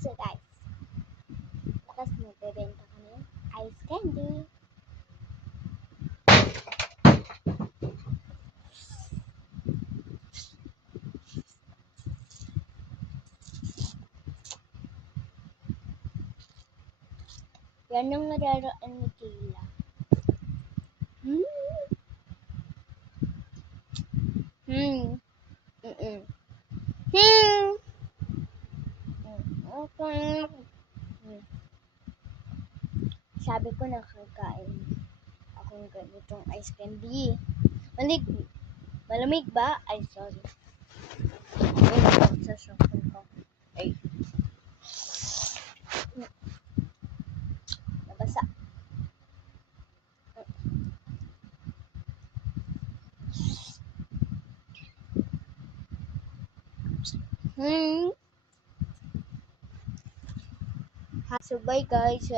So guys, bukas magbebenta kami ng ice candy. Yan ang nararoon ni Kayla. Hmm. Mm-mm. Okay. Sabi ko nakakain akong ganitong ice candy. Malamig ba? Ay, sorry. Ay, sa cellphone ko. Ay, nabasa. So bye guys.